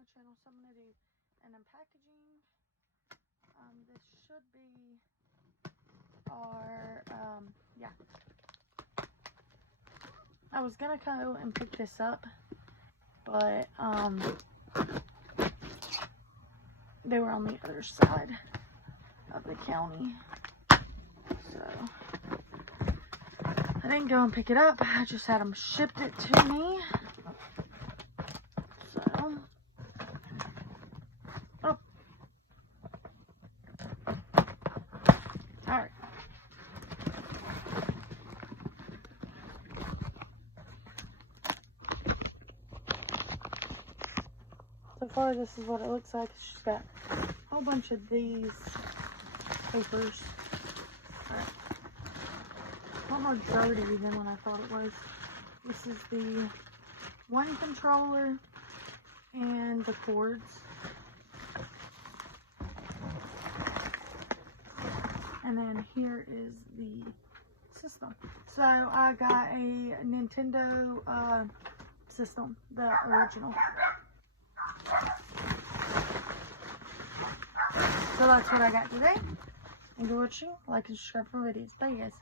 my channel, so I'm going to do an unpackaging. This should be our, yeah. I was going to go and pick this up, but, they were on the other side of the county, so I didn't go and pick it up. I just had them shipped it to me. So, oh, all right. So far, this is what it looks like. She's got a whole bunch of these papers. Alright. A lot more dirty than what I thought it was. This is the one controller and the cords. And then here is the system. So I got a Nintendo system, the original. So that's what I got today. Thank you for watching. Like and subscribe for more videos. Bye, guys.